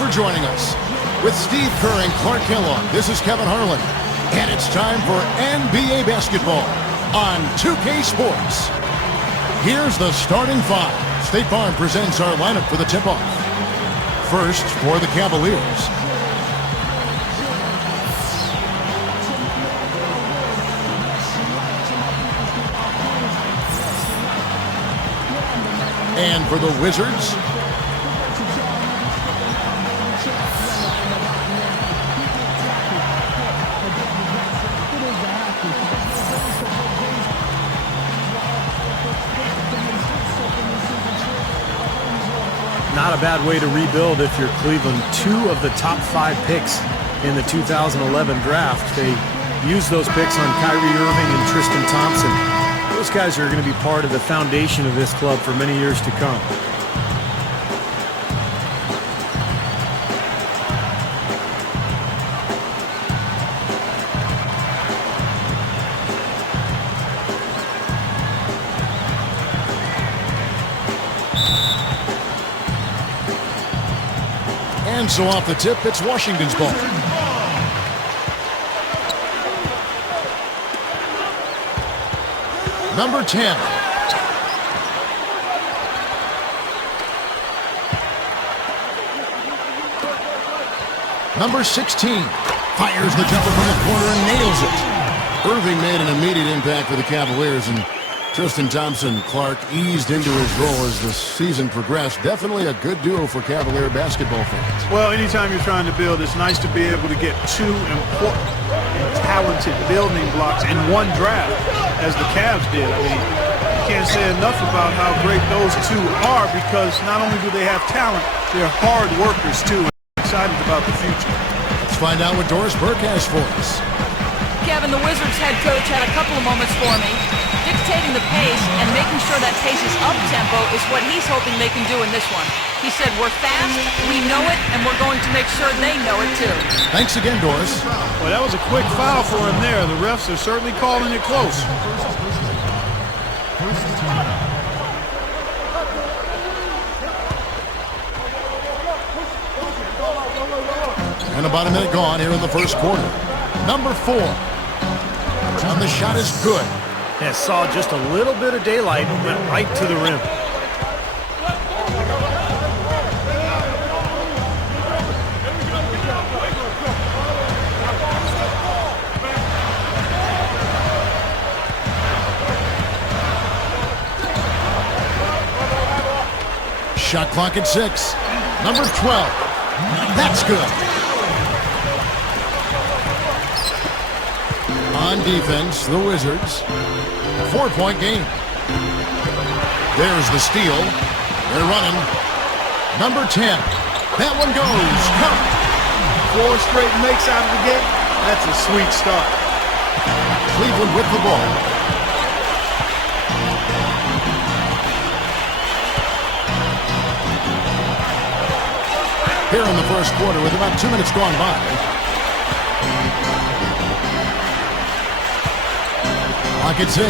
for joining us. With Steve Kerr and Clark Kellogg, this is Kevin Harlan. And it's time for NBA basketball on 2K Sports. Here's the starting five. State Farm presents our lineup for the tip-off. First, for the Cavaliers. And for the Wizards, not a bad way to rebuild if you're Cleveland. 2 of the top 5 picks in the 2011 draft. They used those picks on Kyrie Irving and Tristan Thompson. Those guys are going to be part of the foundation of this club for many years to come. and so off the tip, it's Washington's ball. Number 10. Number 16. Fires the jumper from the corner and nails it. Irving made an immediate impact for the Cavaliers, and Tristan Thompson, Clark eased into his role as the season progressed. Definitely a good duo for Cavalier basketball fans. Well, anytime you're trying to build, it's nice to be able to get 2 important and talented building blocks in one draft, as the Cavs did. I mean, you can't say enough about how great those 2 are, because not only do they have talent, they're hard workers too. I'm excited about the future. Let's find out what Doris Burke has for us. Kevin, the Wizards head coach had a couple of moments for me. Dictating the pace and making sure that pace is up-tempo is what he's hoping they can do in this one. He said, we're fast, we know it, and we're going to make sure they know it too. Thanks again, Doris. Well, that was a quick foul for him there. The refs are certainly calling it close. And about a minute gone here in the first quarter. Number 4. And the shot is good. Yeah, saw just a little bit of daylight and went right to the rim. Shot clock at 6. Number 12. That's good. On defense, the Wizards. 4-point game. There's the steal. They're running. Number 10. That one goes. Count. 4 straight makes out of the gate. That's a sweet start. Cleveland with the ball. Here in the first quarter with about 2 minutes gone by. Clock at 6.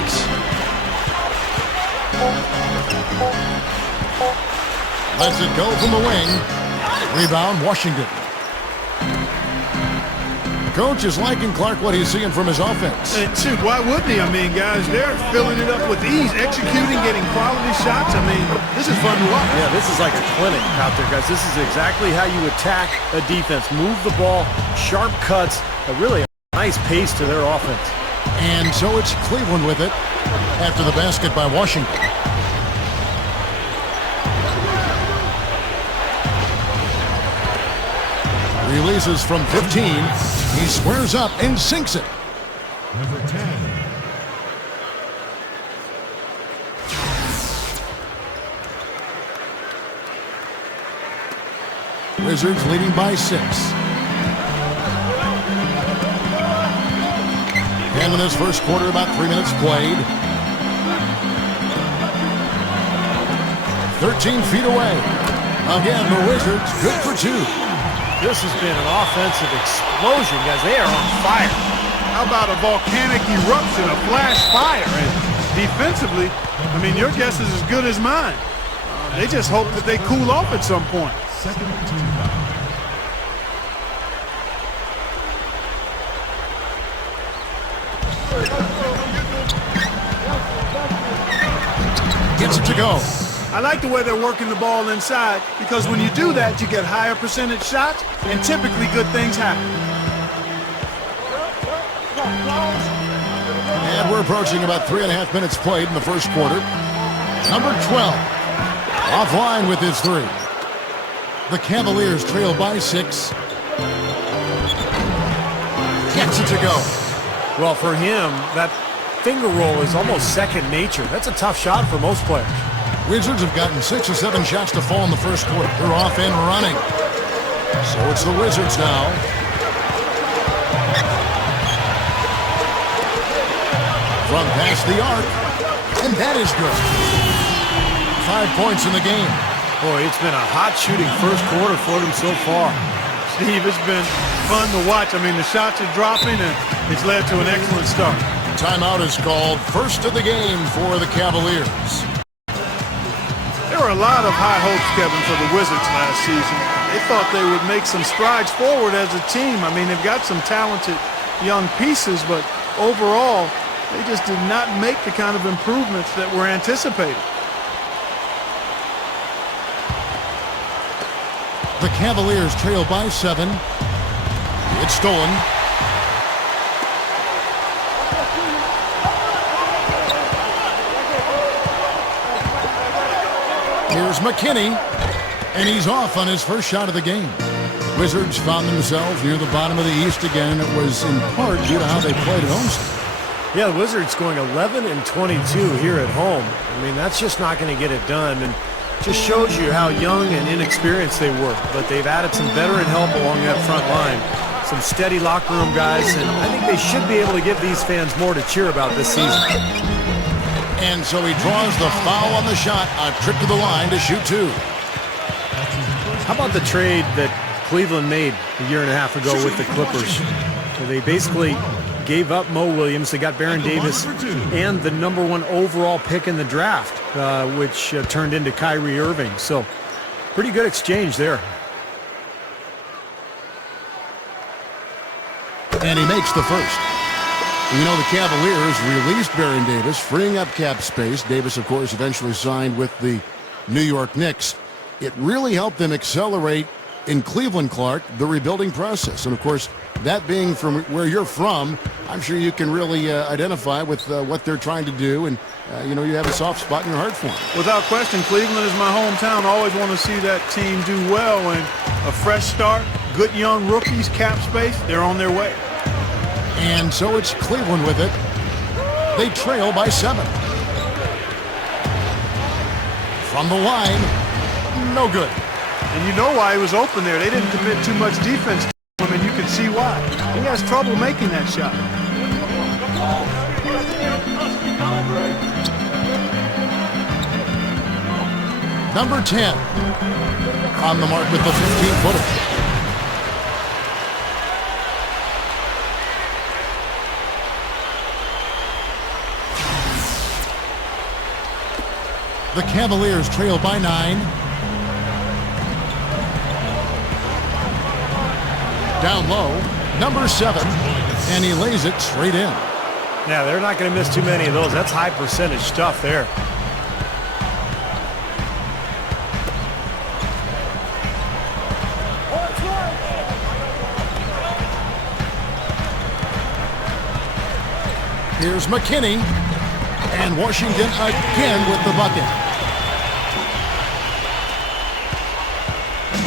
Lets it go from the wing. Rebound, Washington. Coach is liking Clark what he's seeing from his offense. And shoot, why wouldn't he? I mean, guys, they're filling it up with ease, executing, getting quality shots. I mean, this is fun to watch. Yeah, this is like a clinic out there, guys. This is exactly how you attack a defense. Move the ball, sharp cuts, really a nice pace to their offense. And so it's Cleveland with it after the basket by Washington. Releases from 15. He squares up and sinks it. Number 10. Wizards leading by 6. And in this first quarter, about 3 minutes played. 13 feet away. Again, the Wizards good for 2. This has been an offensive explosion, guys. They are on fire. How about a volcanic eruption, a flash fire? And defensively, I mean, your guess is as good as mine. They just hope that they cool off at some point. Second team foul. go. I like the way they're working the ball inside because when you do that, you get higher percentage shots and typically good things happen. And we're approaching about 3.5 minutes played in the first quarter. Number 12, offline with his three. The Cavaliers trail by 6. Gets it to go. Well, for him, that finger roll is almost second nature. That's a tough shot for most players. Wizards have gotten 6 or 7 shots to fall in the first quarter. They're off and running. So it's the Wizards now. From past the arc. And that is good. 5 points in the game. Boy, it's been a hot shooting first quarter for them so far. Steve, it's been fun to watch. I mean, the shots are dropping, and it's led to an excellent start. Timeout is called. First of the game for the Cavaliers. There were a lot of high hopes, Kevin, for the Wizards last season. They thought they would make some strides forward as a team. I mean, they've got some talented young pieces, but overall, they just did not make the kind of improvements that were anticipated. The Cavaliers trail by 7. It's stolen. Here's McKinney, and he's off on his first shot of the game. Wizards found themselves near the bottom of the East again. It was in part due to how they played at home. Yeah, the Wizards going 11-22 here at home. I mean, that's just not going to get it done, and just shows you how young and inexperienced they were. But they've added some veteran help along that front line, some steady locker room guys, and I think they should be able to give these fans more to cheer about this season. And so he draws the foul on the shot, a trip to the line to shoot 2. How about the trade that Cleveland made a year and a half ago with the Clippers? They basically gave up Mo Williams. They got Baron Davis and the number 1 overall pick in the draft, which turned into Kyrie Irving. So pretty good exchange there. And he makes the first. You know, the Cavaliers released Baron Davis, freeing up cap space. Davis, of course, eventually signed with the New York Knicks. It really helped them accelerate in Cleveland, Clark, the rebuilding process. And, of course, that being from where you're from, I'm sure you can really identify with what they're trying to do. And, you know, you have a soft spot in your heart for them. Without question, Cleveland is my hometown. I always want to see that team do well. And a fresh start, good young rookies, cap space, they're on their way. And so it's Cleveland with it. They trail by 7. From the line, no good. And you know why he was open there. They didn't commit too much defense to him, and you can see why. He has trouble making that shot. Number 10 on the mark with the 15-footer. The Cavaliers trail by 9. Down low, number 7, and he lays it straight in. Yeah, they're not going to miss too many of those. That's high percentage stuff there. Here's McKinney, and Washington again with the bucket.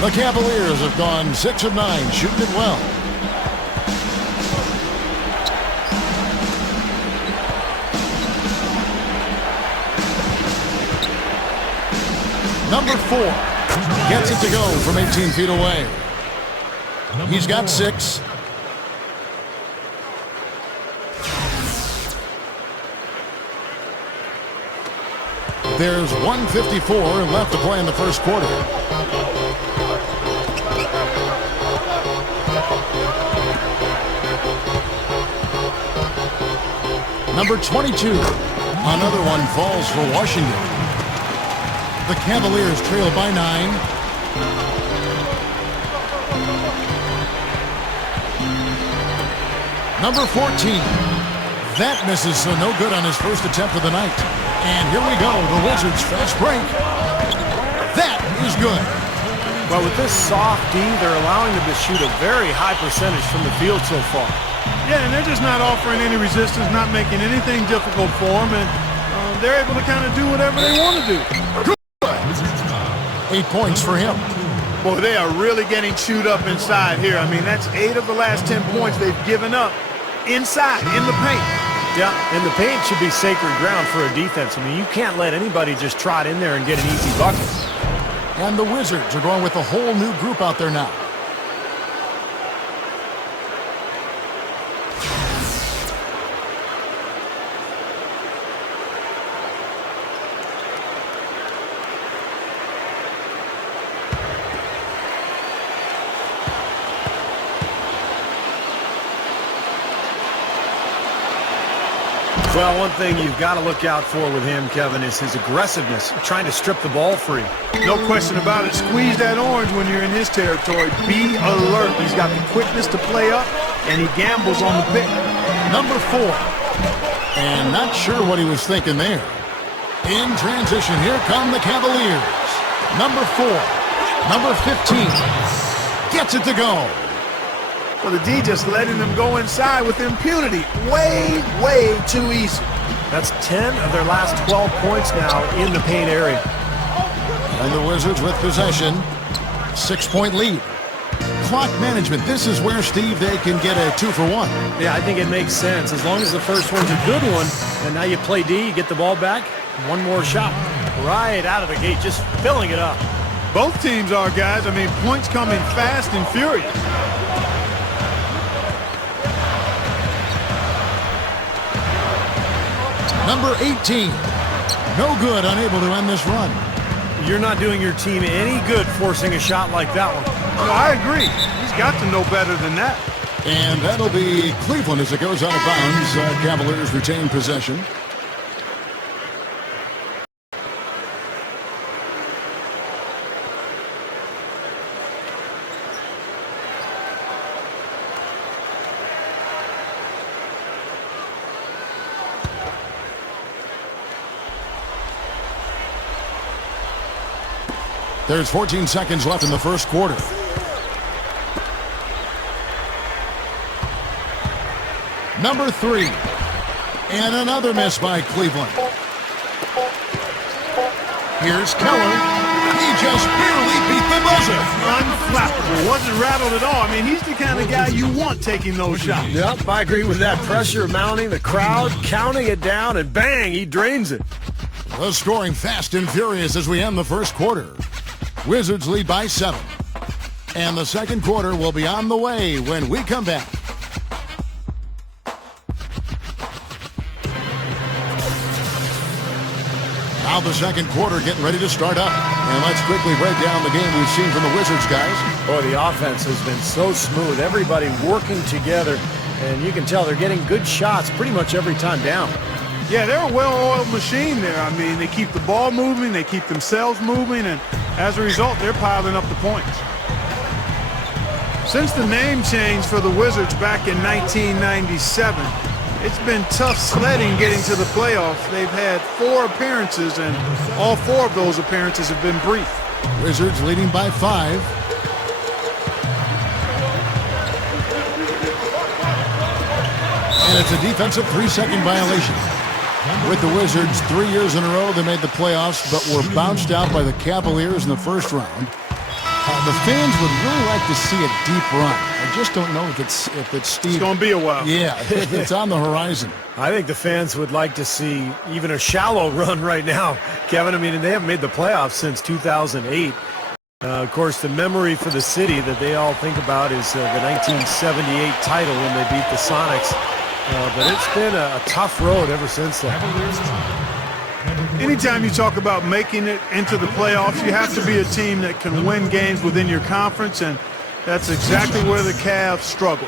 The Cavaliers have gone 6 of 9, shooting it well. Number 4 gets it to go from 18 feet away. He's got 6. There's 1:54 left to play in the first quarter. Number 22. Another one falls for Washington. The Cavaliers trail by 9. Number 14. That misses, so no good on his first attempt of the night. And here we go, the Wizards fast break. That is good. Well, with this soft D, they're allowing them to shoot a very high percentage from the field so far. Yeah, and they're just not offering any resistance, not making anything difficult for them, and they're able to kind of do whatever they want to do. Good. 8 points for him. Boy, they are really getting chewed up inside here. I mean, that's 8 of the last 10 points they've given up inside, in the paint. Yeah, and the paint should be sacred ground for a defense. I mean, you can't let anybody just trot in there and get an easy bucket. And the Wizards are going with a whole new group out there now. Well, one thing you've got to look out for with him, Kevin, is his aggressiveness, trying to strip the ball free. No question about it. Squeeze that orange when you're in his territory. Be alert. He's got the quickness to play up, and he gambles on the pick. Number 4. And not sure what he was thinking there. In transition, here come the Cavaliers. Number 4. Number 15. Gets it to go. Well, the D just letting them go inside with impunity. Way, way too easy. That's 10 of their last 12 points now in the paint area. And the Wizards with possession. 6-point lead. Clock management. This is where, Steve, they can get a 2-for-1. Yeah, I think it makes sense. As long as the first one's a good one, and now you play D, you get the ball back, one more shot. Right out of the gate, just filling it up. Both teams are, guys. I mean, points coming fast and furious. Number 18. No good, unable to end this run. You're not doing your team any good forcing a shot like that one. No, I agree. He's got to know better than that. And that'll be Cleveland as it goes out of bounds. Cavaliers retain possession. There's 14 seconds left in the first quarter. Number 3. And another miss by Cleveland. Here's Keller. He just barely beat the buzzer. Unflappable. Wasn't rattled at all. I mean, he's the kind of guy you want taking those shots. Yep, I agree with that. Pressure mounting, the crowd counting it down, and bang, he drains it. The scoring fast and furious as we end the first quarter. Wizards lead by 7. And the second quarter will be on the way when we come back. Now the second quarter getting ready to start up. And let's quickly break down the game we've seen from the Wizards, guys. Boy, the offense has been so smooth. Everybody working together. And you can tell they're getting good shots pretty much every time down. Yeah, they're a well-oiled machine there. I mean, they keep the ball moving, they keep themselves moving, and as a result, they're piling up the points. Since the name change for the Wizards back in 1997, it's been tough sledding getting to the playoffs. They've had 4 appearances, and all 4 of those appearances have been brief. Wizards leading by 5. And it's a defensive 3-second violation. With the Wizards, 3 years in a row, they made the playoffs, but were bounced out by the Cavaliers in the first round. The fans would really like to see a deep run. I just don't know if it's Steve. It's going to be a while. Yeah, it's on the horizon. I think the fans would like to see even a shallow run right now, Kevin. I mean, they haven't made the playoffs since 2008. Of course, the memory for the city that they all think about is the 1978 title when they beat the Sonics. But it's been a tough road ever since then. Anytime you talk about making it into the playoffs, you have to be a team that can win games within your conference, and that's exactly where the Cavs struggle.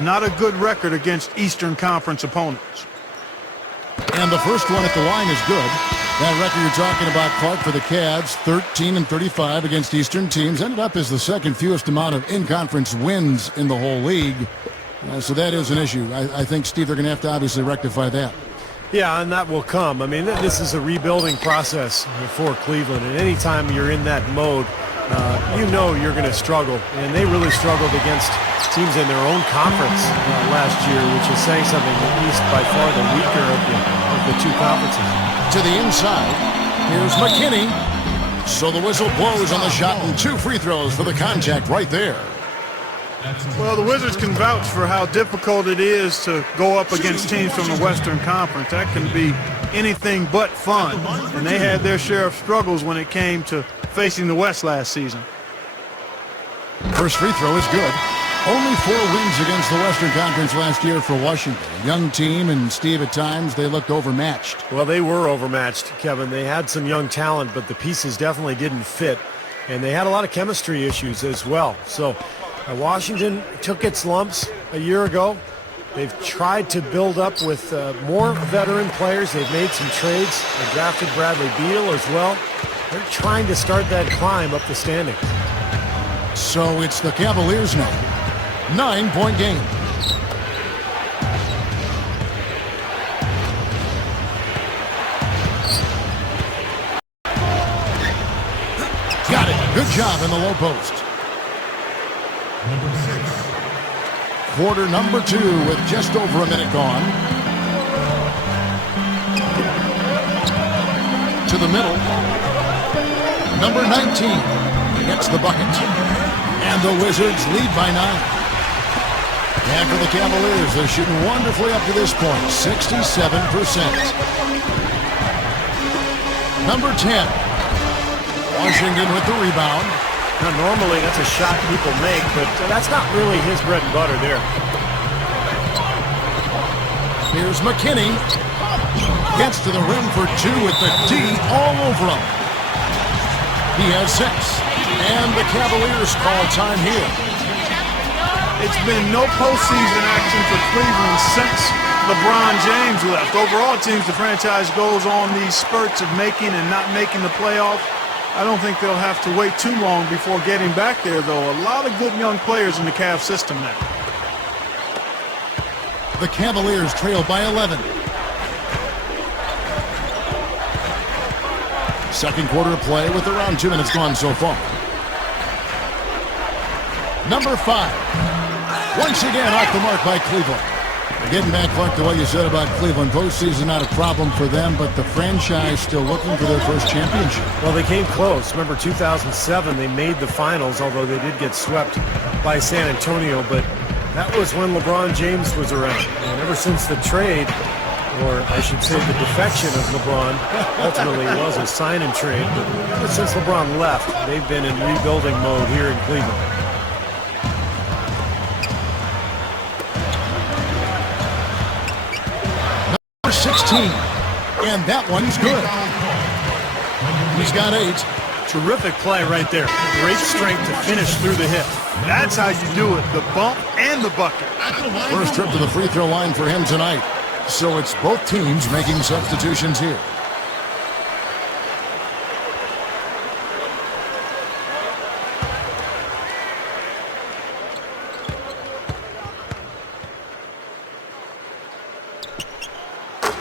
Not a good record against Eastern Conference opponents. And the first one at the line is good. That record you're talking about, Clark, for the Cavs, 13-35 against Eastern teams, ended up as the second fewest amount of in-conference wins in the whole league. So that is an issue. I think, Steve, they're going to have to obviously rectify that. Yeah, and that will come. I mean, this is a rebuilding process for Cleveland, and anytime you're in that mode, you know you're going to struggle. And they really struggled against teams in their own conference last year, which is saying something. The East by far the weaker of the two conferences. To the inside, here's McKinney. So the whistle blows on the shot and 2 free throws for the contact right there. Well, the Wizards can vouch for how difficult it is to go up against teams from the Western Conference. That can be anything but fun. And they had their share of struggles when it came to facing the West last season. First free throw is good. Only 4 wins against the Western Conference last year for Washington. A young team, and Steve, at times they looked overmatched. Well, they were overmatched, Kevin. They had some young talent, but the pieces definitely didn't fit. And they had a lot of chemistry issues as well. So Washington took its lumps a year ago. They've tried to build up with more veteran players. They've made some trades. They drafted Bradley Beal as well. They're trying to start that climb up the standings. So it's the Cavaliers now. 9-point game. Got it. Good job in the low post. Number 6. Quarter number 2 with just over a minute gone. To the middle. Number 19 gets the bucket. And the Wizards lead by 9. And for the Cavaliers, they're shooting wonderfully up to this point, 67%. Number 10. Washington with the rebound. Now, normally that's a shot people make, but that's not really his bread and butter there. Here's McKinney. Gets to the rim for 2 with the D all over him. He has 6. And the Cavaliers call time here. It's been no postseason action for Cleveland since LeBron James left. Overall, it seems the franchise goes on these spurts of making and not making the playoffs. I don't think they'll have to wait too long before getting back there, though. A lot of good young players in the Cavs system now. The Cavaliers trail by 11. Second quarter of play with around 2 minutes gone so far. Number 5. Once again off the mark by Cleveland. Getting back, Clark, to what you said about Cleveland. Postseason not a problem for them, but the franchise still looking for their first championship. Well, they came close. Remember 2007, they made the finals, although they did get swept by San Antonio. But that was when LeBron James was around. And ever since the trade, or I should say the defection of LeBron, ultimately it was a sign and trade. But ever since LeBron left, they've been in rebuilding mode here in Cleveland. Number 16, and that one's good. He's got 8. Terrific play right there. Great strength to finish through the hit. That's how you do it, the bump and the bucket. First trip to the free throw line for him tonight. So it's both teams making substitutions here.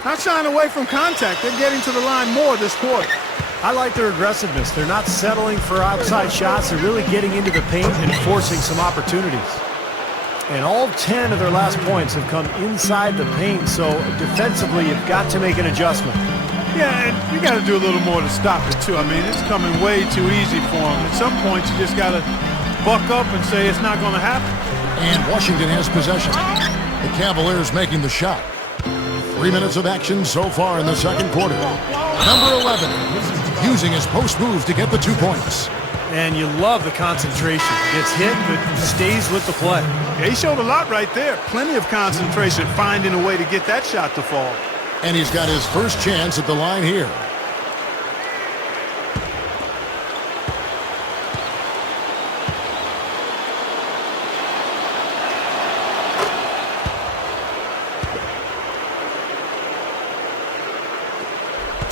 Not shying away from contact. They're getting to the line more this quarter. I like their aggressiveness. They're not settling for outside shots. They're really getting into the paint and forcing some opportunities. And all 10 of their last points have come inside the paint, so defensively you've got to make an adjustment. Yeah, and you got to do a little more to stop it, too. I mean, it's coming way too easy for them. At some point, you just got to buck up and say it's not going to happen. And Washington has possession. The Cavaliers making the shot. 3 minutes of action so far in the second quarter. Number 11, using his post move to get the 2 points. And you love the concentration. Gets hit, but stays with the play. Yeah, he showed a lot right there. Plenty of concentration, finding a way to get that shot to fall. And he's got his first chance at the line here.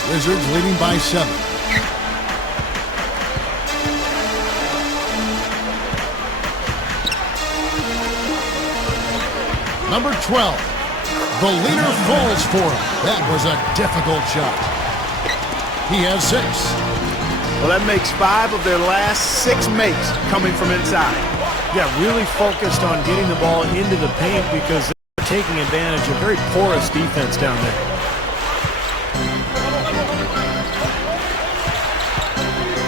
Wizards leading by 7. Number 12. The leader falls for him. That was a difficult shot. He has 6. Well, that makes 5 of their last 6 makes coming from inside. Yeah, really focused on getting the ball into the paint because they're taking advantage of very porous defense down there.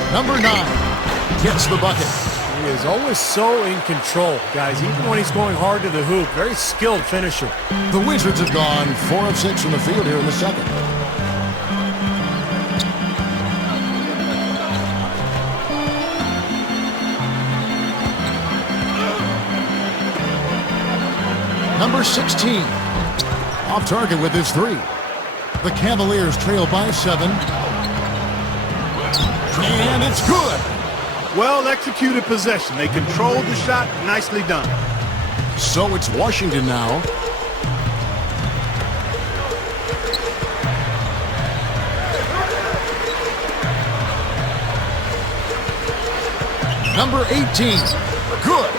Number 9 gets the bucket. He is always so in control, guys, even when he's going hard to the hoop. Very skilled finisher. The Wizards have gone 4 of 6 from the field here in the second. Number 16, off target with his 3. The Cavaliers trail by 7. And it's good. Well executed possession. They controlled the shot. Nicely done. So it's Washington now. Number 18, good.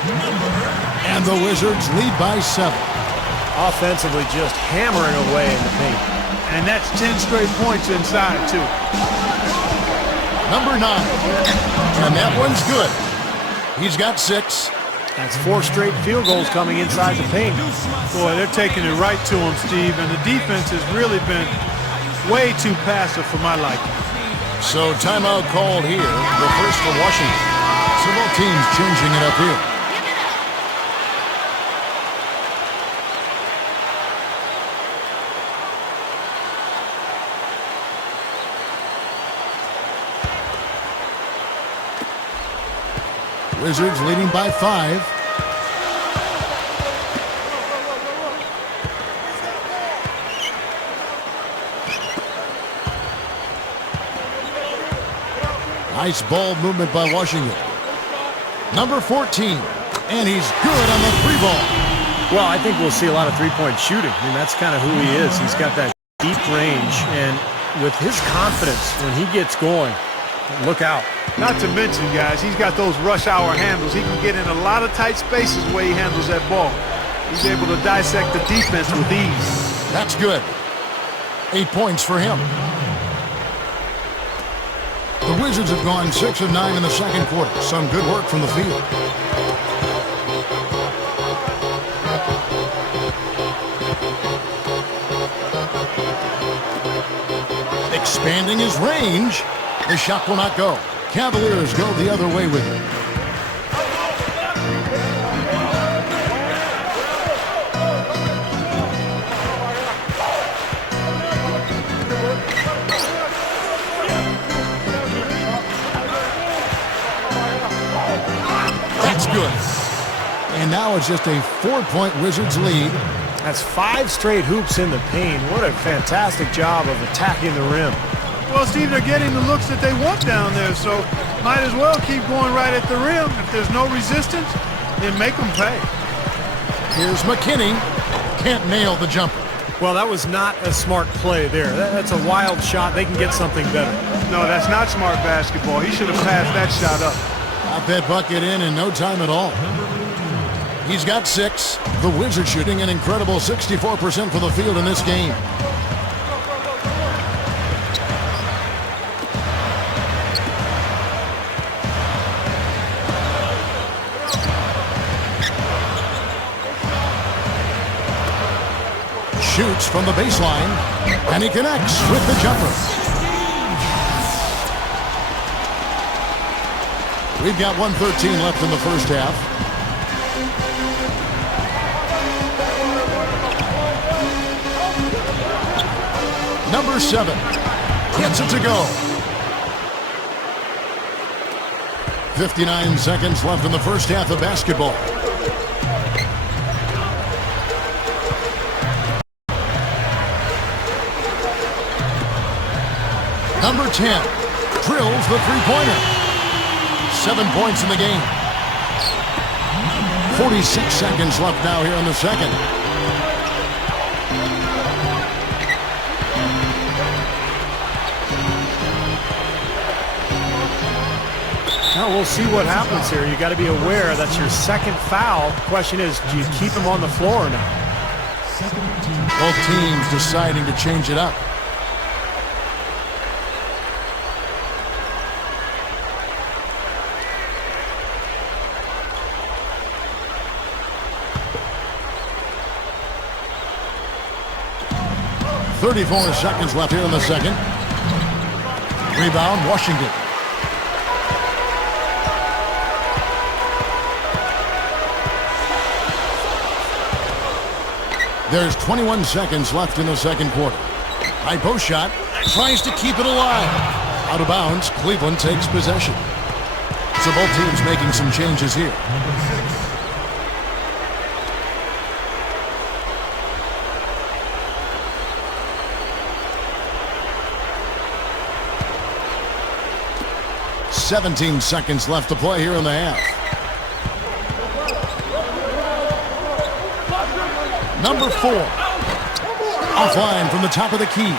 And the Wizards lead by 7. Offensively just hammering away in the paint. And that's 10 straight points inside, too. Number 9. And that one's good. He's got 6. That's 4 straight field goals coming inside the paint. Boy, they're taking it right to him, Steve. And the defense has really been way too passive for my liking. So timeout called here. The first for Washington. So both teams changing it up here. Wizards leading by 5. Nice ball movement by Washington. Number 14, and he's good on the 3-ball. Well, I think we'll see a lot of three-point shooting. I mean, that's kind of who he is. He's got that deep range, and with his confidence when he gets going, look out. Not to mention, guys, he's got those rush hour handles. He can get in a lot of tight spaces the way he handles that ball. He's able to dissect the defense with ease. That's good. 8 points for him. The Wizards have gone 6 of 9 in the second quarter. Some good work from the field. Expanding his range. The shot will not go. Cavaliers go the other way with it. That's good. And now it's just a 4-point Wizards lead. That's 5 straight hoops in the paint. What a fantastic job of attacking the rim. Well, Steve, they're getting the looks that they want down there, so might as well keep going right at the rim. If there's no resistance, then make them pay. Here's McKinney. Can't nail the jumper. Well, that was not a smart play there. That's a wild shot. They can get something better. No, that's not smart basketball. He should have passed that shot up. Got that bucket in no time at all. He's got 6. The Wizards shooting an incredible 64% for the field in this game. Shoots from the baseline, and he connects with the jumper. We've got 1:13 left in the first half. Number 7 gets it to go. 59 seconds left in the first half of basketball. Number 10 drills the three-pointer. 7 points in the game. 46 seconds left now here in the second. Now we'll see what happens here. You got to be aware that's your second foul. Question is, do you keep him on the floor or not? Both teams deciding to change it up. .34 seconds left here in the second. Rebound, Washington. There's 21 seconds left in the second quarter. High post shot, tries to keep it alive. Out of bounds, Cleveland takes possession. So both teams making some changes here. Number 6. 17 seconds left to play here in the half. Number 4. Offline from the top of the key.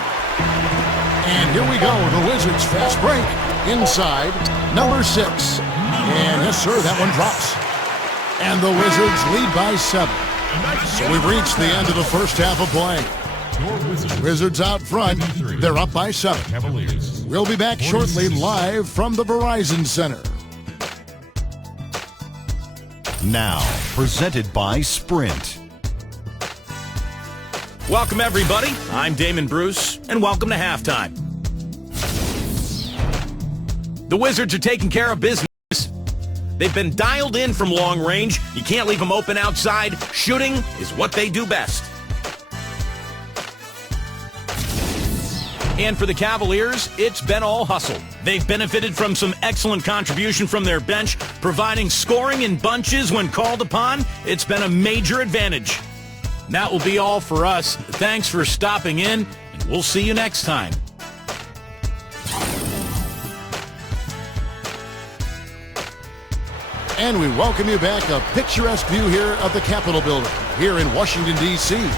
And here we go. The Wizards fast break. Inside. Number 6. And yes, sir, that one drops. And the Wizards lead by 7. So we've reached the end of the first half of play. Wizards out front. They're up by 7. Cavaliers. We'll be back shortly live from the Verizon Center. Now, presented by Sprint. Welcome, everybody. I'm Damon Bruce, and welcome to halftime. The Wizards are taking care of business. They've been dialed in from long range. You can't leave them open outside. Shooting is what they do best. And for the Cavaliers, it's been all hustle. They've benefited from some excellent contribution from their bench, providing scoring in bunches when called upon. It's been a major advantage. That will be all for us. Thanks for stopping in, and we'll see you next time. And we welcome you back. A picturesque view here of the Capitol building here in Washington, D.C.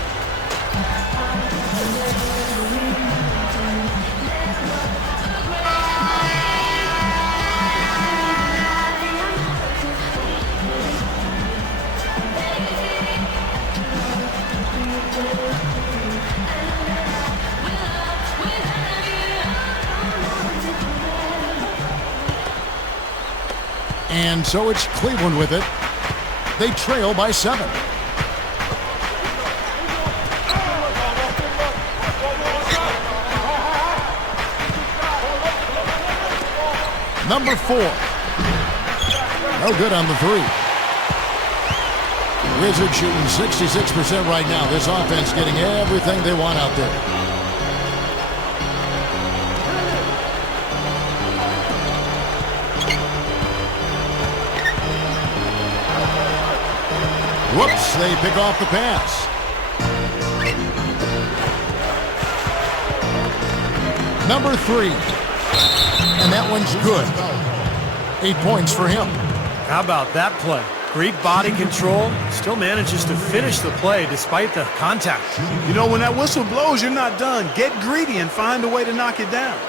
And so it's Cleveland with it. They trail by 7. Number 4. No good on the 3. Wizards shooting 66% right now. This offense getting everything they want out there. Whoops, they pick off the pass. Number 3. And that one's good. 8 points for him. How about that play? Great body control. Still manages to finish the play despite the contact. You know, when that whistle blows, you're not done. Get greedy and find a way to knock it down.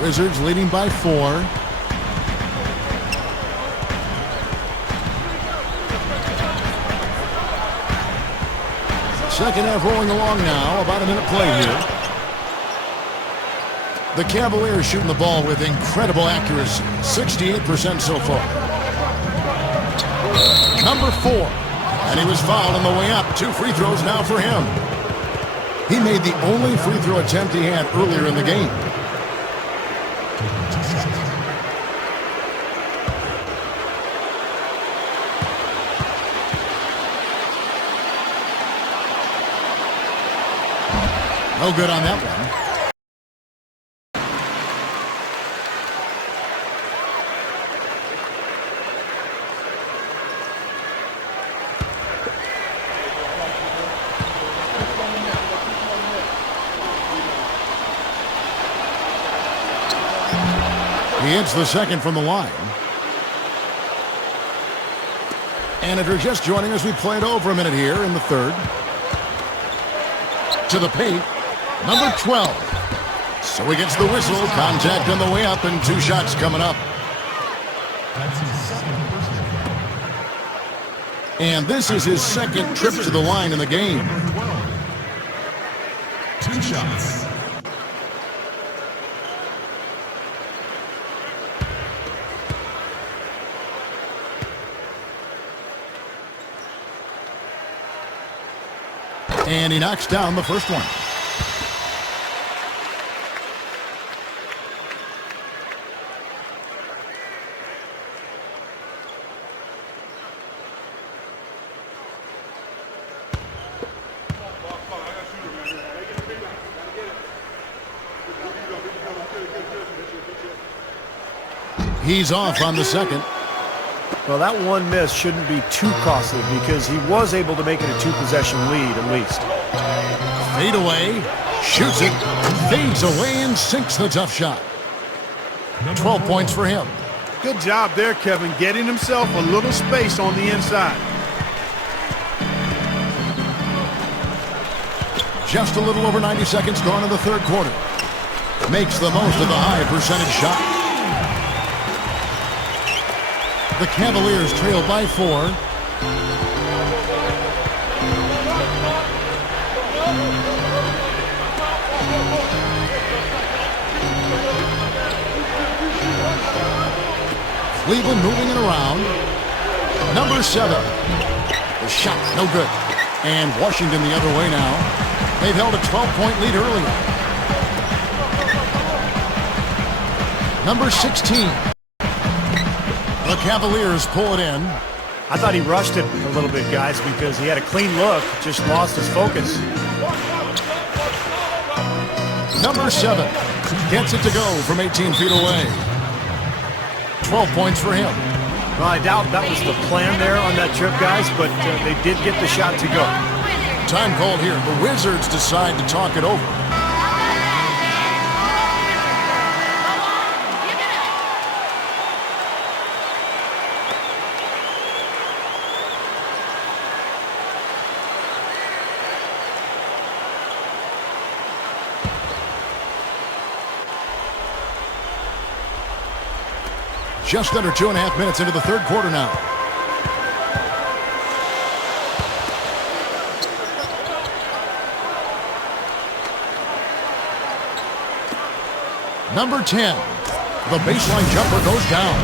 Wizards leading by 4. Second half rolling along now. About a minute play here. The Cavaliers shooting the ball with incredible accuracy. 68% so far. Number 4. And he was fouled on the way up. 2 free throws now for him. He made the only free throw attempt he had earlier in the game. No good on that one. He hits the second from the line. And if you're just joining us, we played over a minute here in the third. To the paint, number 12. So he gets the whistle. Contact on the way up and 2 shots coming up. That's his second personal. And this is his second trip to the line in the game. Number 12. 2 shots. And he knocks down the first one. He's off on the second. Well, that one miss shouldn't be too costly because he was able to make it a 2-possession lead at least. Fade away, shoots it, fades away and sinks the tough shot. 12 points for him. Good job there, Kevin, getting himself a little space on the inside. Just a little over 90 seconds gone in the third quarter. Makes the most of the high percentage shot. The Cavaliers trail by 4. Cleveland moving it around. Number 7. The shot, no good. And Washington the other way now. They've held a 12-point lead earlier. Number 16. The Cavaliers pull it in. I thought he rushed it a little bit, guys, because he had a clean look, just lost his focus. Number 7 gets it to go from 18 feet away. 12 points for him. Well, I doubt that was the plan there on that trip, guys, but they did get the shot to go. Time called here. The Wizards decide to talk it over. Just under 2.5 minutes into the third quarter now. Number 10, the baseline jumper goes down.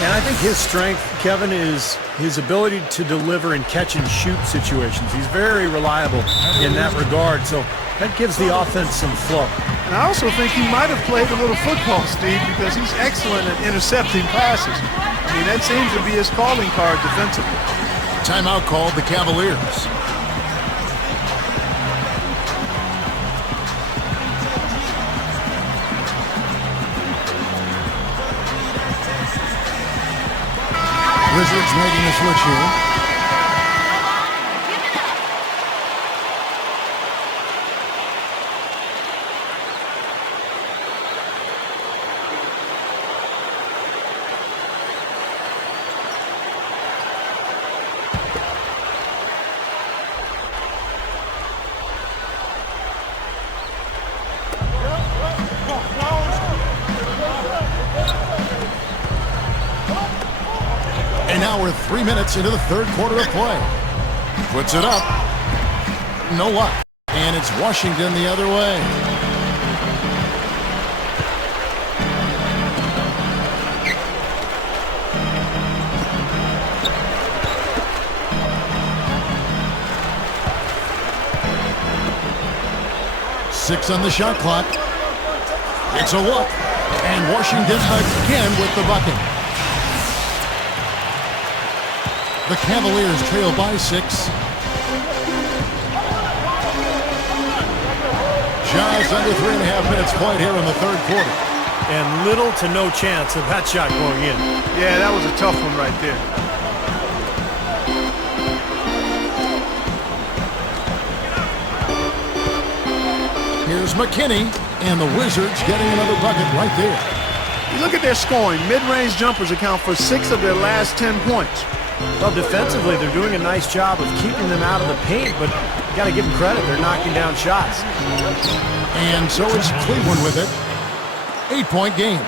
And I think his strength, Kevin, is his ability to deliver in catch-and-shoot situations. He's very reliable in that regard, so that gives the offense some flow. And I also think he might have played a little football, Steve, because he's excellent at intercepting passes. I mean, that seems to be his calling card defensively. Timeout called the Cavaliers. Wizards making a switch here. And now we're 3 minutes into the third quarter of play. Puts it up. No luck. And it's Washington the other way. Six on the shot clock. It's a look. And Washington again with the bucket. The Cavaliers trail by 6. Just under 3.5 minutes played here in the third quarter. And little to no chance of that shot going in. Yeah, that was a tough one right there. Here's McKinney, and the Wizards getting another bucket right there. You look at their scoring. Mid-range jumpers account for 6 of their last 10 points. Well, defensively, they're doing a nice job of keeping them out of the paint, but you got to give them credit. They're knocking down shots. And so it's Cleveland with it. 8-point game.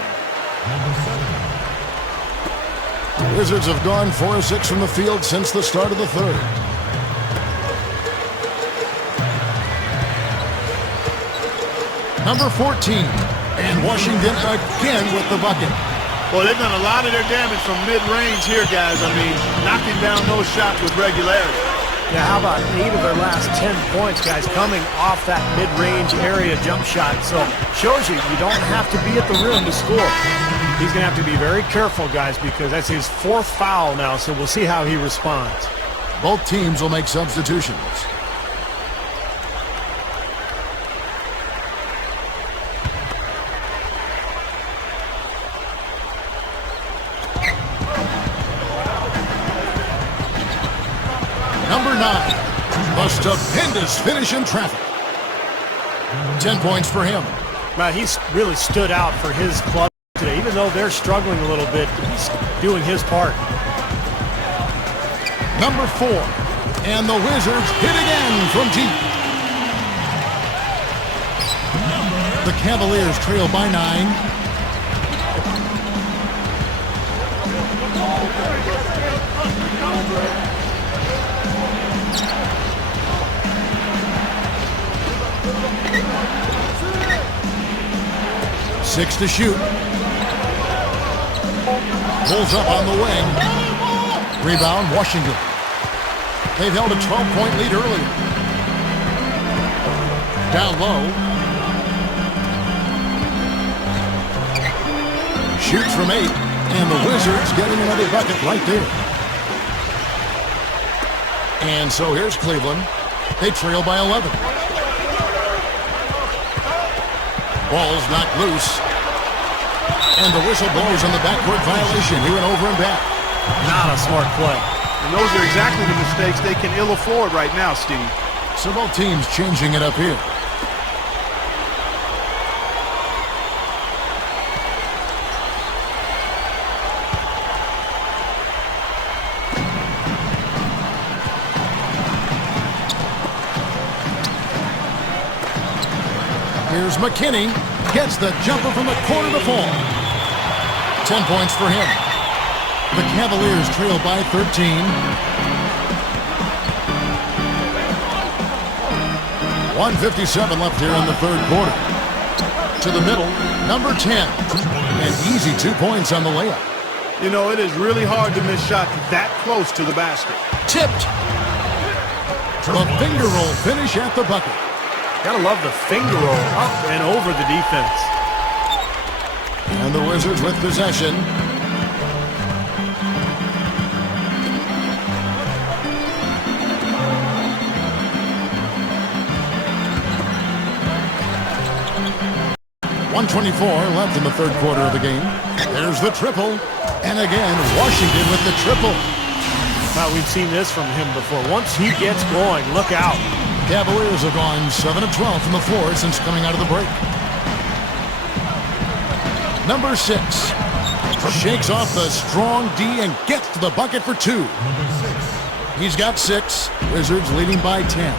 The Wizards have gone 4 of 6 from the field since the start of the third. Number 14. And Washington again with the bucket. Well, they've done a lot of their damage from mid-range here, guys. I mean, knocking down those shots with regularity. Yeah, how about 8 of their last 10 points, guys, coming off that mid-range area jump shot. So shows you don't have to be at the rim to score. He's going to have to be very careful, guys, because that's his 4th foul now, so we'll see how he responds. Both teams will make substitutions. Number 9, a stupendous finish in traffic. 10 points for him. Well, he's really stood out for his club today. Even though they're struggling a little bit, he's doing his part. Number 4, and the Wizards hit again from deep. The Cavaliers trail by 9. Six to shoot. Pulls up on the wing. Rebound, Washington. They've held a 12-point lead earlier. Down low. Shoots from 8, and the Wizards getting another bucket right there. And so here's Cleveland. They trail by 11. Ball's knocked loose. And the whistle blows on the backcourt violation. He went over and back. Not a smart play. And those are exactly the mistakes they can ill afford right now, Steve. So both teams changing it up here. Here's McKinney. Gets the jumper from the corner to fall. 10 points for him. The Cavaliers trail by 13. 1:57 left here in the third quarter. To the middle, number 10. An easy 2 points on the layup. You know, it is really hard to miss shots that close to the basket. Tipped. A finger roll finish at the bucket. Gotta love the finger roll up and over the defense. And the Wizards with possession. .124 left in the third quarter of the game. There's the triple. And again, Washington with the triple. Now, we've seen this from him before. Once he gets going, look out. Cavaliers have gone 7 of 12 from the floor since coming out of the break. Number 6 shakes off the strong D and gets to the bucket for 2. He's got 6. Wizards leading by 10.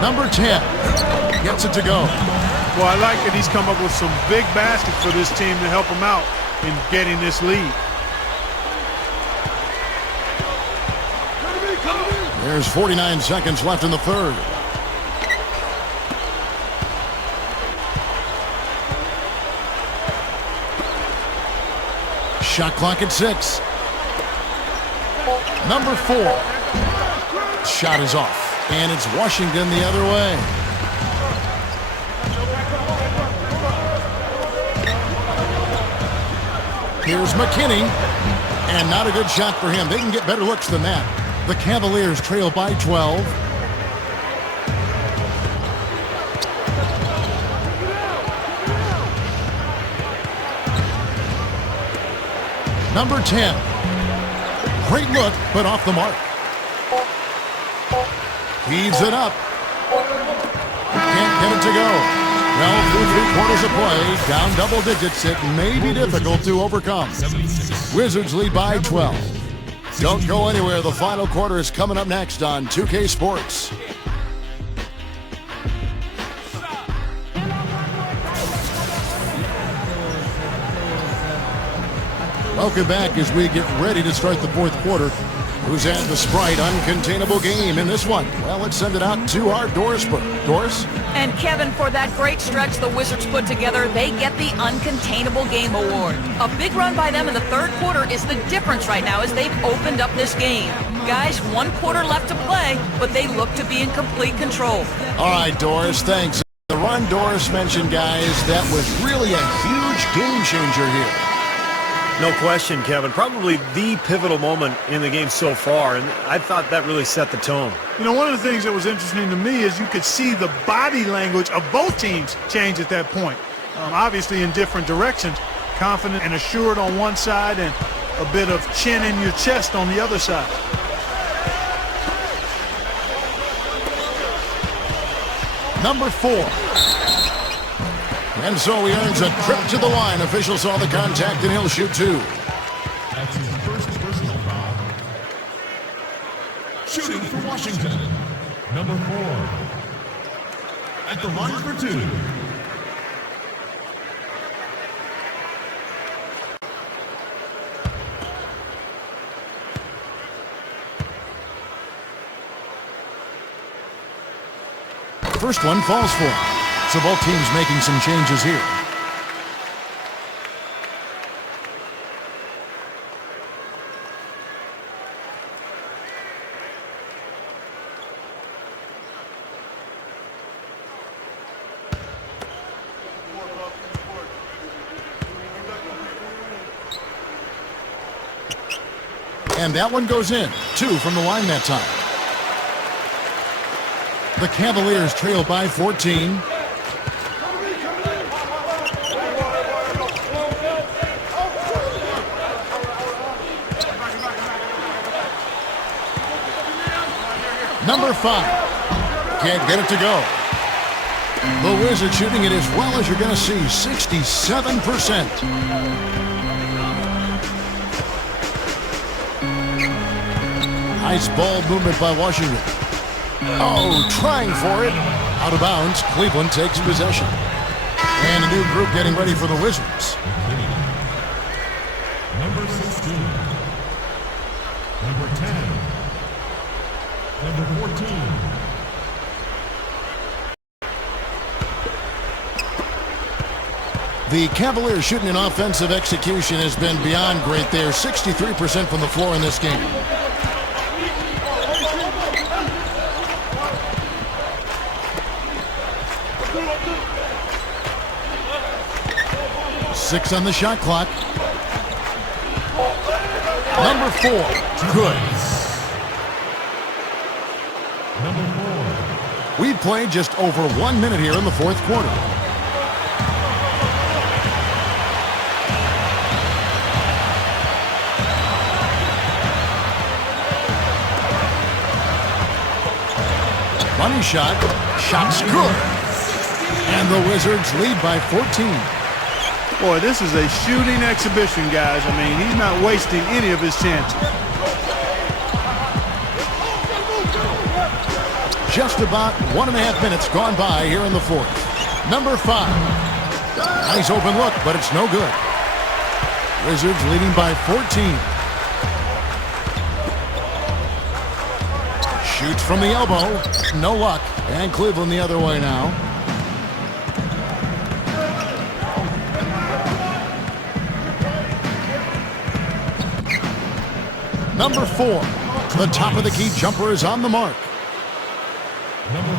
Number 10 gets it to go. Well, I like that he's come up with some big baskets for this team to help him out in getting this lead. There's 49 seconds left in the third. Shot clock at 6. Number 4. Shot is off. And it's Washington the other way. Here's McKinney. And not a good shot for him. They can get better looks than that. The Cavaliers trail by 12. Number 10. Great look, but off the mark. Heaves it up. Can't get it to go. Well, through 3 quarters of play, down double digits, it may be difficult to overcome. Wizards lead by 12. Don't go anywhere. The final quarter is coming up next on 2K Sports. Welcome back as we get ready to start the fourth quarter. Who's had the Sprite uncontainable game in this one? Well, let's send it out to our Doris. Doris? And Kevin, for that great stretch the Wizards put together, they get the Uncontainable Game Award. A big run by them in the third quarter is the difference right now as they've opened up this game. Guys, 1 quarter left to play, but they look to be in complete control. All right, Doris, thanks. The run Doris mentioned, guys, that was really a huge game changer here. No question, Kevin. Probably the pivotal moment in the game so far, and I thought that really set the tone. You know, one of the things that was interesting to me is you could see the body language of both teams change at that point. Obviously in different directions. Confident and assured on one side and a bit of chin in your chest on the other side. Number 4. And so he earns a trip to the line. Officials saw the contact, and he'll shoot 2. That's his first personal foul. Shooting for Washington, number 4. At the line for 2. First one falls for him. So both teams making some changes here. And that one goes in. 2 from the line that time. The Cavaliers trail by 14. Number 5. Can't get it to go. The Wizards shooting it as well as you're going to see, 67%. Nice ball movement by Washington. Oh, trying for it. Out of bounds. Cleveland takes possession. And a new group getting ready for the Wizards. Number 16. Number 10. Number 14. The Cavaliers shooting in offensive execution has been beyond great there. 63% from the floor in this game. Six on the shot clock. Number 4. Good. Number 4. We've played just over 1 minute here in the fourth quarter. Money shot. Shot's good. And the Wizards lead by 14. Boy, this is a shooting exhibition, guys. I mean, he's not wasting any of his chances. Just about 1.5 minutes gone by here in the fourth. Number 5. Nice open look, but it's no good. Wizards leading by 14. Shoots from the elbow. No luck. And Cleveland the other way now. Number 4. The top of the key jumper is on the mark. Number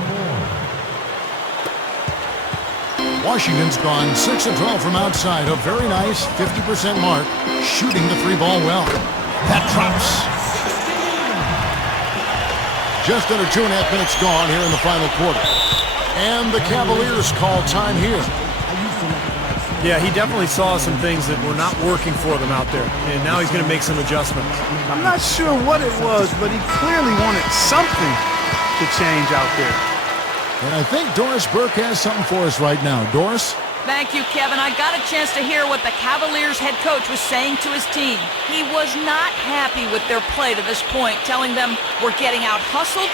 4. Washington's gone 6 of 12 from outside. A very nice 50% mark. Shooting the 3-ball well. That drops. Just under 2.5 minutes gone here in the final quarter. And the Cavaliers call time here. Yeah, he definitely saw some things that were not working for them out there, and now he's going to make some adjustments. I'm not sure what it was, but he clearly wanted something to change out there. And I think Doris Burke has something for us right now. Doris? Thank you, Kevin. I got a chance to hear what the Cavaliers head coach was saying to his team. He was not happy with their play to this point, telling them we're getting out hustled,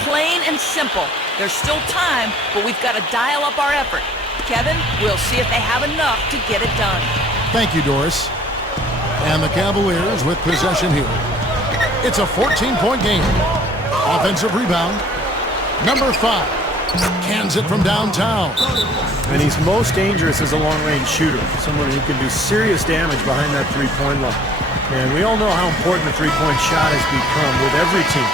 plain and simple. There's still time, but we've got to dial up our effort. Kevin, we'll see if they have enough to get it done. Thank you, Doris. And the Cavaliers with possession here. It's a 14-point game. Offensive rebound. Number 5. Cans it from downtown. And he's most dangerous as a long-range shooter, someone who can do serious damage behind that three-point line. And we all know how important the three-point shot has become with every team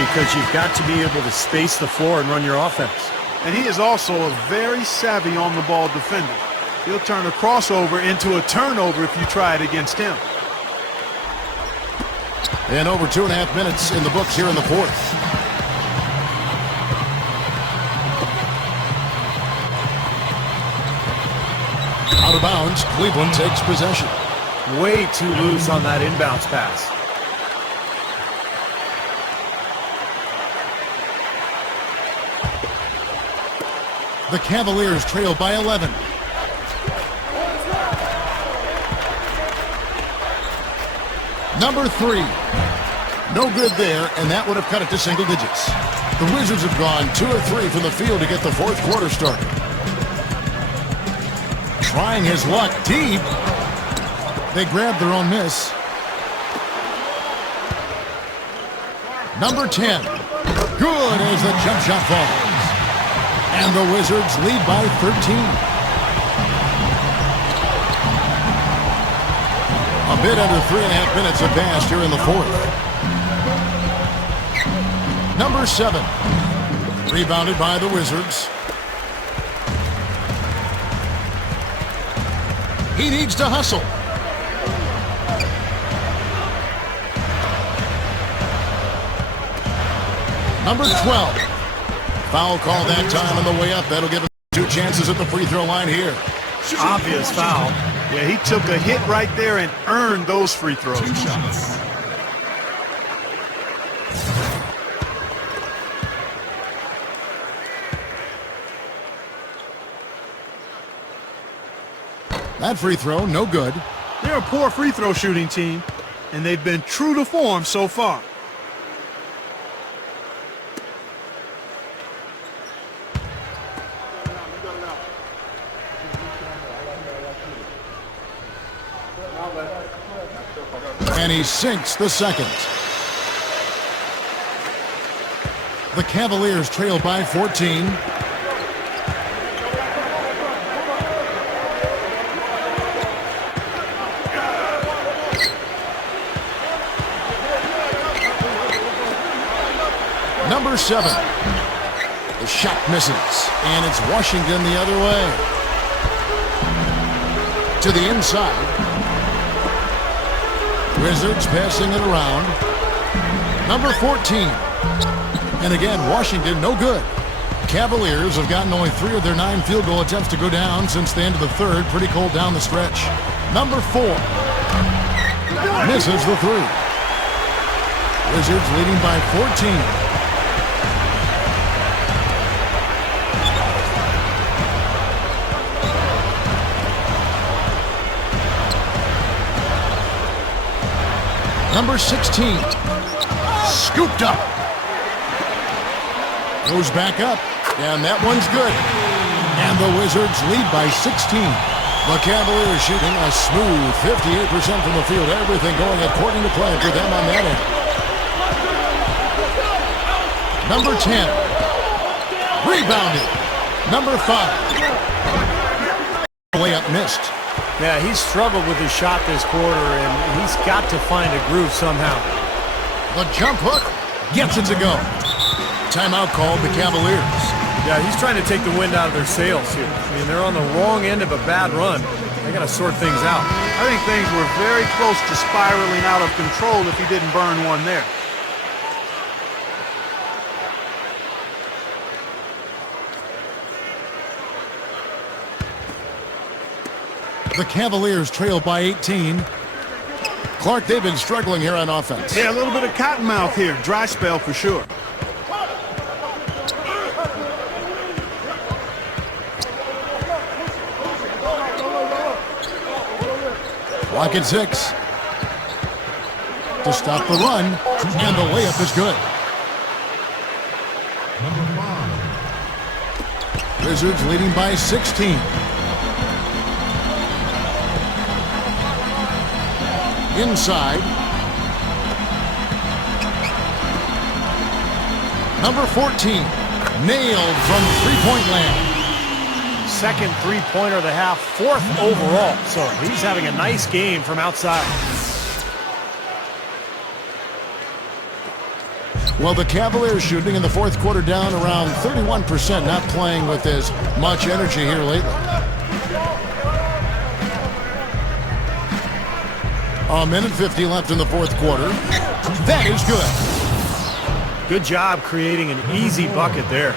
because you've got to be able to space the floor and run your offense. And he is also a very savvy on-the-ball defender. He'll turn a crossover into a turnover if you try it against him. And over 2.5 minutes in the books here in the fourth. Out of bounds, Cleveland takes possession. Way too loose on that inbounds pass. The Cavaliers trail by 11. Number 3. No good there, and that would have cut it to single digits. The Wizards have gone 2 of 3 from the field to get the fourth quarter started. Trying his luck deep. They grabbed their own miss. Number 10. Good as the jump shot falls. And the Wizards lead by 13. A bit under 3.5 minutes have passed here in the fourth. Number 7. Rebounded by the Wizards. He needs to hustle. Number 12. Foul call that time on the way up. That'll give him 2 chances at the free throw line here. Obvious foul. Yeah, he took a hit right there and earned those free throws. 2 shots. That free throw, no good. They're a poor free throw shooting team, and they've been true to form so far. And he sinks the second. The Cavaliers trail by 14. Number 7. The shot misses, and it's Washington the other way. To the inside. Wizards passing it around. Number 14. And again, Washington no good. Cavaliers have gotten only 3 of their 9 field goal attempts to go down since the end of the third. Pretty cold down the stretch. Number 4. Misses the 3. Wizards leading by 14. Number 16, scooped up. Goes back up, and that one's good. And the Wizards lead by 16. The Cavaliers shooting a smooth 58% from the field. Everything going according to plan for them on that end. Number 10, rebounded. Number 5, layup missed. Yeah, he's struggled with his shot this quarter, and he's got to find a groove somehow. The jump hook gets it to go. Timeout called the Cavaliers. Yeah, he's trying to take the wind out of their sails here. I mean, they're on the wrong end of a bad run. They got to sort things out. I think things were very close to spiraling out of control if he didn't burn one there. The Cavaliers trail by 18. Clark, they've been struggling here on offense. Yeah, a little bit of cottonmouth here. Dry spell for sure. Clock at 6. To stop the run, and the layup is good. Number 5. Wizards leading by 16. Inside. Number 14, nailed from three-point land. Second three-pointer of the half, 4th overall. So he's having a nice game from outside. Well, the Cavaliers shooting in the fourth quarter down around 31%, not playing with as much energy here lately. A minute 50 left in the fourth quarter. That is good. Good job creating an easy bucket there.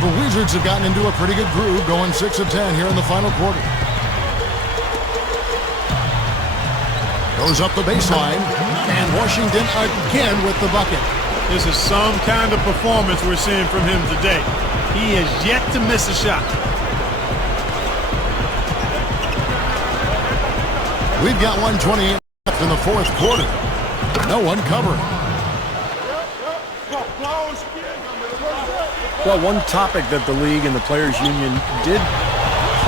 The Wizards have gotten into a pretty good groove, going 6 of 10 here in the final quarter. Goes up the baseline, and Washington again with the bucket. This is some kind of performance we're seeing from him today. He has yet to miss a shot. We've got 1:28 left in the fourth quarter. No one covering. Well, one topic that the league and the Players Union did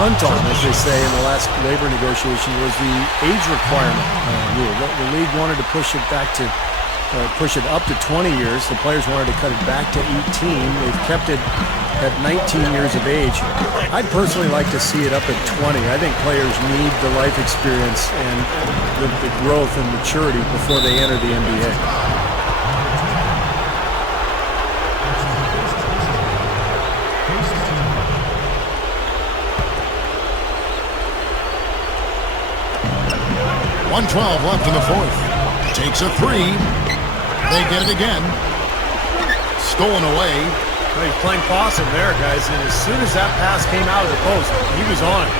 punt on, as they say, in the last labor negotiation was the age requirement rule. The league wanted to push it back to push it up to 20 years. The players wanted to cut it back to 18. They've kept it at 19 years of age. I'd personally like to see it up at 20. I think players need the life experience and the growth and maturity before they enter the NBA. .12 left in the fourth. Takes a three. They get it again. Stolen away. Well, he's playing possum there, guys, and as soon as that pass came out of the post, he was on it.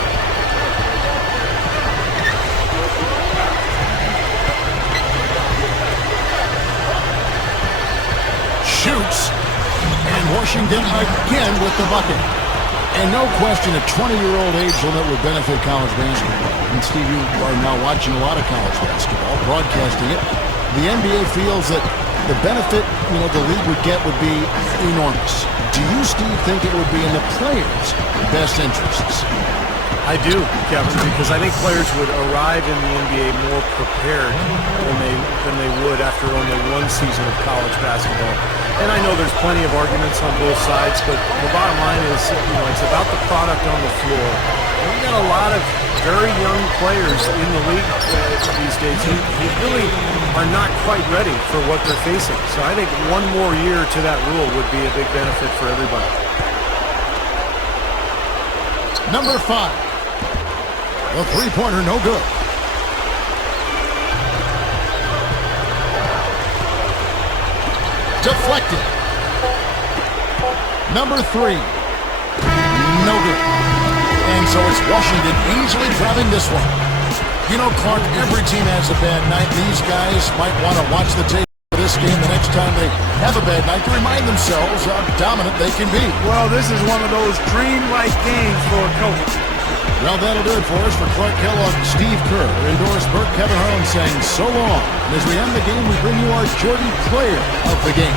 Shoots. And Washington again with the bucket. And no question, a 20-year-old age limit would benefit college basketball. And Steve, you are now watching a lot of college basketball, broadcasting it. The NBA feels that the benefit, the league would get would be enormous. Do you, Steve, think it would be in the players' best interests? I do, Kevin, because I think players would arrive in the NBA more prepared than they would after only one season of college basketball. And I know there's plenty of arguments on both sides, but the bottom line is, it's about the product on the floor. And we've got a lot of very young players in the league these days who really are not quite ready for what they're facing. So I think one more year to that rule would be a big benefit for everybody. Number 5. The three-pointer, no good. Deflected. Number 3. No good. And so it's Washington easily grabbing this one. Clark, every team has a bad night. These guys might want to watch the tape of this game the next time they have a bad night to remind themselves how dominant they can be. Well, this is one of those dream-like games for a coach. Well, that'll do it for us. For Clark Kellogg, Steve Kerr, Doris Burke, Kevin Harlan saying so long. And as we end the game, we bring you our Jordan Player of the Game.